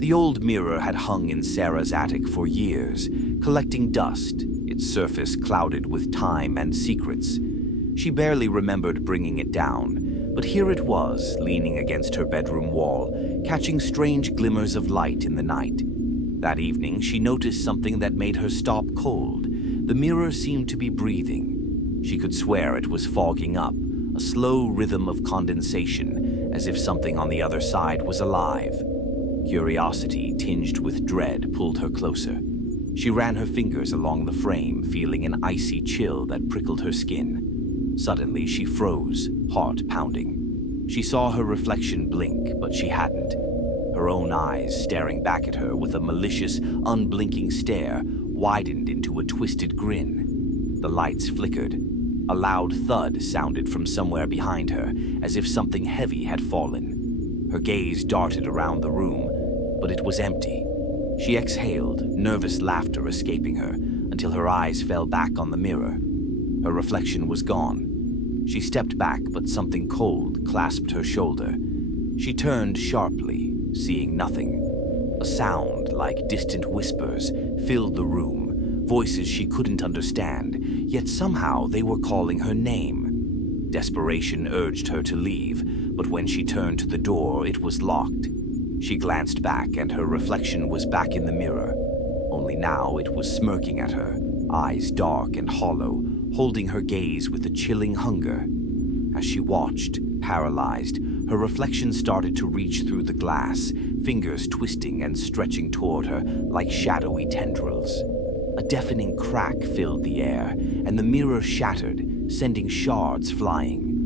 The old mirror had hung in Sara's attic for years, collecting dust, its surface clouded with time and secrets. She barely remembered bringing it down, but here it was, leaning against her bedroom wall, catching strange glimmers of light in the night. That evening, she noticed something that made her stop cold. The mirror seemed to be breathing. She could swear it was fogging up, a slow rhythm of condensation, as if something on the other side was alive. Curiosity, tinged with dread, pulled her closer. She ran her fingers along the frame, feeling an icy chill that prickled her skin. Suddenly, she froze, heart pounding. She saw her reflection blink, but she hadn't. Her own eyes, staring back at her with a malicious, unblinking stare, widened into a twisted grin. The lights flickered. A loud thud sounded from somewhere behind her, as if something heavy had fallen. Her gaze darted around the room, but it was empty. She exhaled, nervous laughter escaping her, until her eyes fell back on the mirror. Her reflection was gone. She stepped back, but something cold clasped her shoulder. She turned sharply, seeing nothing. A sound like distant whispers filled the room, voices she couldn't understand, yet somehow they were calling her name. Desperation urged her to leave, but when she turned to the door, it was locked. She glanced back, and her reflection was back in the mirror. Only now it was smirking at her, eyes dark and hollow, holding her gaze with a chilling hunger. As she watched, paralyzed, her reflection started to reach through the glass, fingers twisting and stretching toward her like shadowy tendrils. A deafening crack filled the air, and the mirror shattered, sending shards flying.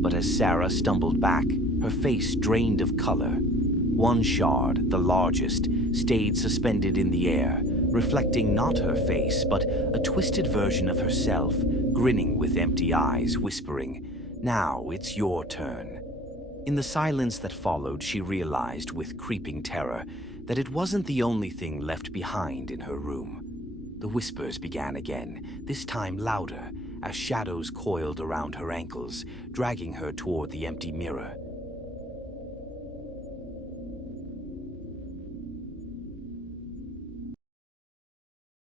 But as Sara stumbled back, her face drained of color. One shard, the largest, stayed suspended in the air, reflecting not her face, but a twisted version of herself, grinning with empty eyes, whispering, "Now it's your turn." In the silence that followed, she realized with creeping terror that it wasn't the only thing left behind in her room. The whispers began again, this time louder, as shadows coiled around her ankles, dragging her toward the empty mirror.